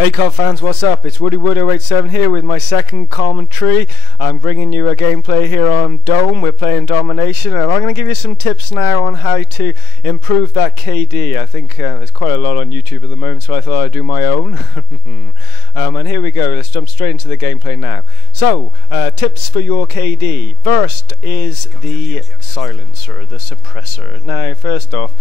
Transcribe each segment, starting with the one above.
Hey COD fans, what's up? It's WoodyWood087 here with my second commentary. I'm bringing you a gameplay here on Dome. We're playing Domination, and I'm going to give you some tips now on how to improve that KD. I think there's quite a lot on YouTube at the moment, so I thought I'd do my own. And here we go. Let's jump straight into the gameplay now. So, tips for your KD. First is the silencer, the suppressor. Now, first off,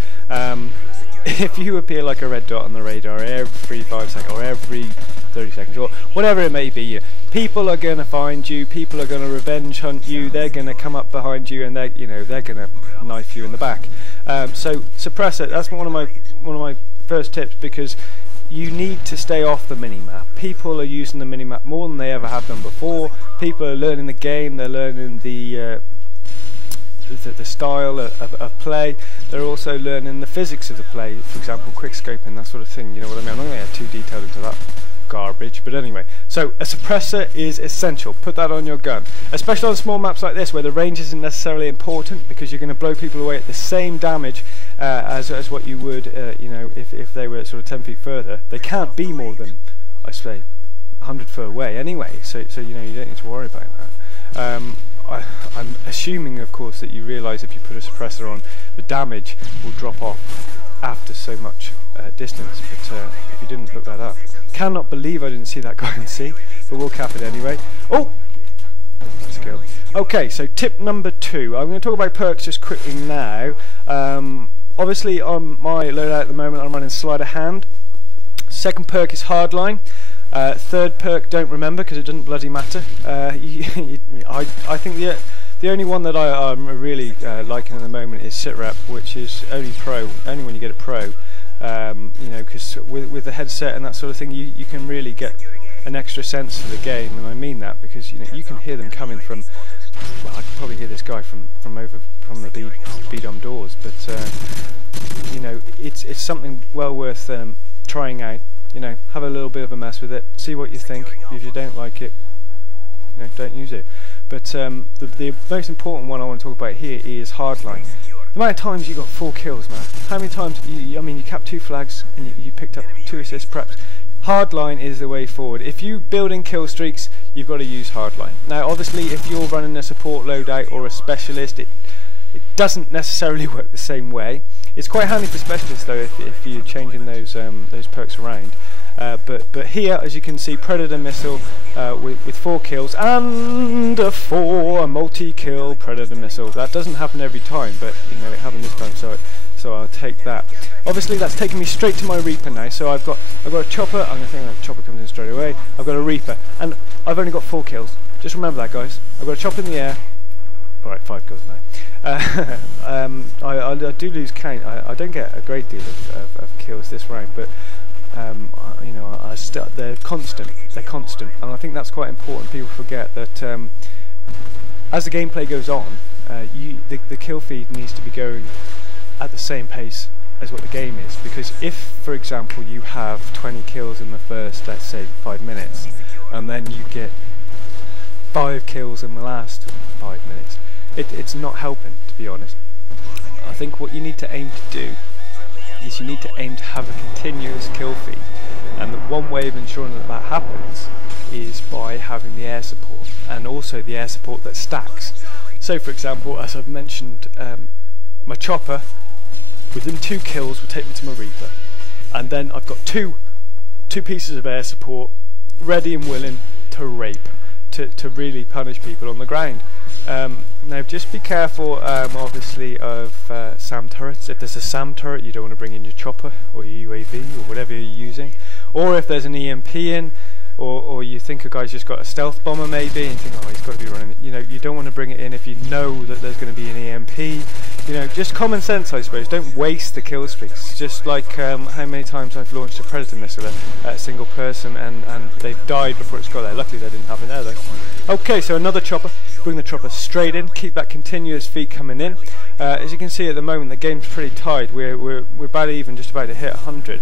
if you appear like a red dot on the radar every 5 seconds or every 30 seconds or whatever it may be, people are going to find you, people are going to revenge hunt you, they're going to come up behind you and they're going to knife you in the back. So suppress it. That's one of my first tips, because you need to stay off the minimap. People are using the minimap more than they ever have done before. People are learning the game, they're learning the style of play. They're also learning the physics of the play, for example quickscoping, that sort of thing, you know what I mean? I'm not going to get too detailed into that garbage, but anyway, so a suppressor is essential. Put that on your gun, especially on small maps like this where the range isn't necessarily important, because you're going to blow people away at the same damage as what you would if they were sort of 10 feet further. They can't be more than, I say, 100 foot away anyway, so you don't need to worry about that. I'm assuming, of course, that you realise if you put a suppressor on, the damage will drop off after so much distance, but if you didn't look that up. Cannot believe I didn't see that guy in C, but we'll cap it anyway. Oh! Nice kill. Okay, so tip number 2. I'm going to talk about perks just quickly now. Obviously on my loadout at the moment I'm running sleight of hand. Second perk is hardline. Third perk, don't remember because it doesn't bloody matter. I think the only one that I'm really liking at the moment is sit rep, which is only when you get it pro. Because with the headset and that sort of thing, you can really get an extra sense of the game, and I mean that because you can hear them coming from. Well, I can probably hear this guy from the B-dom doors, but it's something well worth trying out. Have a little bit of a mess with it, see what you think. If you don't like it, don't use it. But the most important one I want to talk about here is hardline. The amount of times you got 4 kills, man. How many times? You capped 2 flags and you picked up 2 assists, perhaps. Hardline is the way forward. If you build in kill streaks, you've got to use hardline. Now, obviously, if you're running a support loadout or a specialist, it doesn't necessarily work the same way. It's quite handy for specialists though if you're changing those perks around. But here, as you can see, Predator Missile with 4 kills and a multi-kill Predator Missile. That doesn't happen every time, but it happened this time, so I'll take that. Obviously, that's taking me straight to my Reaper now. So I've got a chopper. I'm going to think that the chopper comes in straight away. I've got a Reaper, and I've only got 4 kills. Just remember that, guys. I've got a chopper in the air. Alright, 5 kills now. I do lose count. I don't get a great deal of kills this round, but they're constant. They're constant, and I think that's quite important. People forget that as the gameplay goes on, the kill feed needs to be going at the same pace as what the game is. Because if, for example, you have 20 kills in the first, let's say, 5 minutes, and then you get 5 kills in the last 5 minutes, it's not helping, to be honest. I think what you need to aim to do is you need to aim to have a continuous kill feed, and the one way of ensuring that happens is by having the air support, and also the air support that stacks. So for example, as I've mentioned, my chopper within 2 kills will take me to my Reaper, and then I've got two pieces of air support ready and willing to rape, to really punish people on the ground. Now just be careful obviously of SAM turrets. If there's a SAM turret, you don't want to bring in your chopper or your UAV or whatever you're using. Or if there's an EMP in, or you think a guy's just got a stealth bomber maybe, and you think, oh, he's got to be running it. You don't want to bring it in if you know that there's going to be an EMP. Just common sense, I suppose. Don't waste the kill streaks. Just like how many times I've launched a Predator Missile at a single person and they've died before it's got there. Luckily that didn't happen there though. Okay, so another chopper. Bring the chopper straight in. Keep that continuous feed coming in. As you can see at the moment, the game's pretty tight. We're about even, just about to hit 100.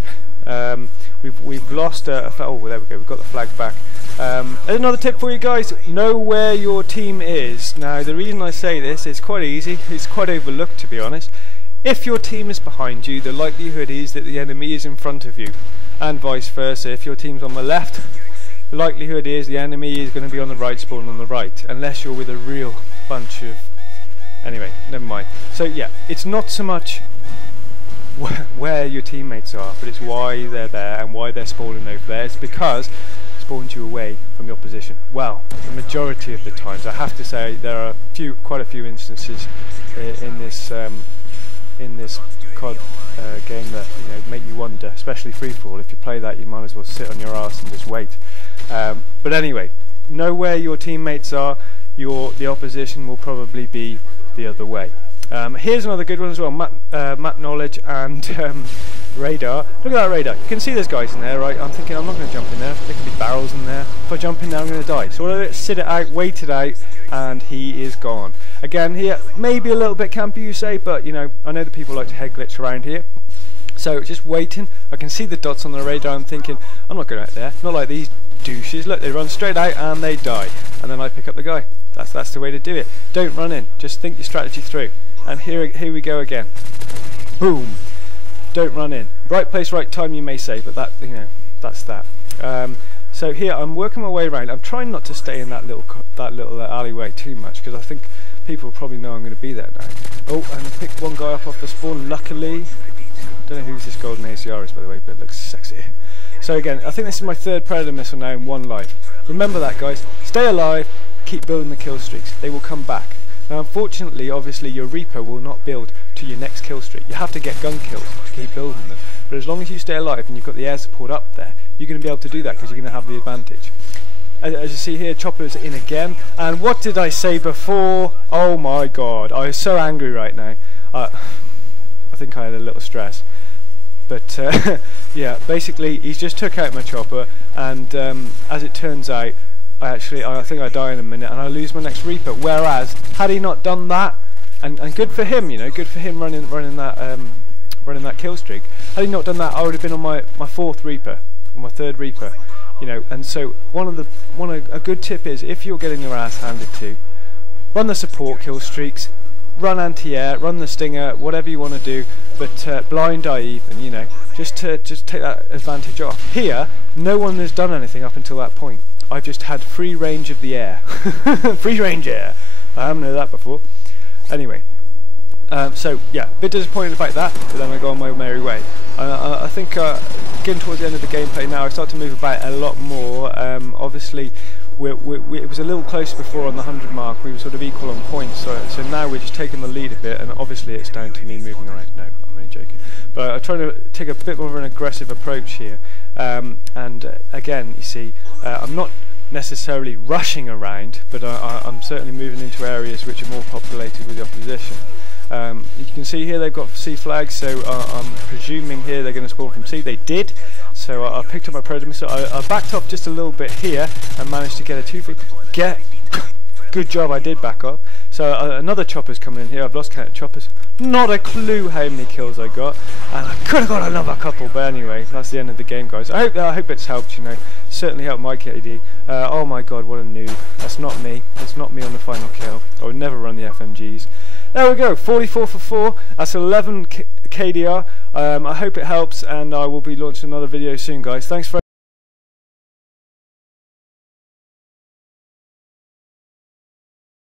We've lost a flag. Oh, there we go. We've got the flag back. Another tip for you guys: know where your team is. Now, the reason I say this is quite easy. It's quite overlooked, to be honest. If your team is behind you, the likelihood is that the enemy is in front of you. and vice versa. If your team's on the left, the likelihood is the enemy is going to be on the right, spawn on the right, unless you're with a real bunch of... Anyway, never mind. So yeah, it's not so much where your teammates are, but it's why they're there and why they're spawning over there. It's because it spawns you away from your position. Well, the majority of the times, I have to say, there are quite a few instances in this COD game that make you wonder, especially freefall. If you play that, you might as well sit on your ass and just wait. But anyway, know where your teammates are. The opposition will probably be the other way. Here's another good one as well. Map knowledge and radar. Look at that radar. You can see there's guys in there, right? I'm thinking I'm not going to jump in there. There could be barrels in there. If I jump in there, I'm going to die. So I'll sit it out, wait it out, and he is gone. Again, here maybe a little bit campy, you say, but I know that people like to head glitch around here. So just waiting. I can see the dots on the radar. I'm thinking I'm not going out there. Not like these douches. Look, they run straight out and they die. And then I pick up the guy. That's the way to do it. Don't run in. Just think your strategy through. And here we go again. Boom. Don't run in. Right place, right time, you may say, but that's that. So here I'm working my way around. I'm trying not to stay in that little alleyway too much, because I think people probably know I'm going to be there now. Oh, and I picked one guy up off the spawn. Luckily, don't know whose this golden ACR is, by the way, but it looks sexy. So again, I think this is my third predator missile now in one life. Remember that, guys. Stay alive. Keep building the kill streaks. They will come back. Now, unfortunately, obviously, your Reaper will not build to your next kill streak. You have to get gun kills to keep building them. But as long as you stay alive and you've got the air support up there, you're going to be able to do that because you're going to have the advantage. As you see here, Chopper's in again. And what did I say before? Oh my god, I was so angry right now. I think I had a little stress. But yeah, basically, he's just took out my Chopper, and as it turns out, I think I die in a minute and I lose my next Reaper. Whereas, had he not done that, and good for him, good for him running that kill streak. Had he not done that, I would have been on my fourth Reaper, or my third Reaper, And so a good tip is, if you're getting your ass handed to, run the support kill streaks, run anti-air, run the stinger, whatever you want to do, but blind eye even, just take that advantage off. Here, no one has done anything up until that point. I've just had free range of the air. Free range air. I haven't heard that before. Anyway, so yeah, a bit disappointed about that, but then I go on my merry way. I think getting towards the end of the gameplay now, I start to move about a lot more. Obviously, it was a little close before on the 100 mark. We were sort of equal on points, so now we're just taking the lead a bit, and obviously it's down to me moving around. No, I'm only joking. But I'm trying to take a bit more of an aggressive approach here. And again, you see, I'm not necessarily rushing around, but I'm certainly moving into areas which are more populated with the opposition. You can see here they've got C flags, so I'm presuming here they're going to spawn from C. They did, so I picked up my predator missile. I backed off just a little bit here and managed to get a 2-feet. Good job, I did back off. So another Chopper's coming in here. I've lost count of Choppers. Not a clue how many kills I got, and I could have got another couple. But anyway, that's the end of the game, guys. I hope it's helped. Certainly helped my KD. Oh my God, what a noob! That's not me. That's not me on the final kill. I would never run the FMGs. There we go. 44 for 4. That's 11 KDR. I hope it helps, and I will be launching another video soon, guys. Thanks for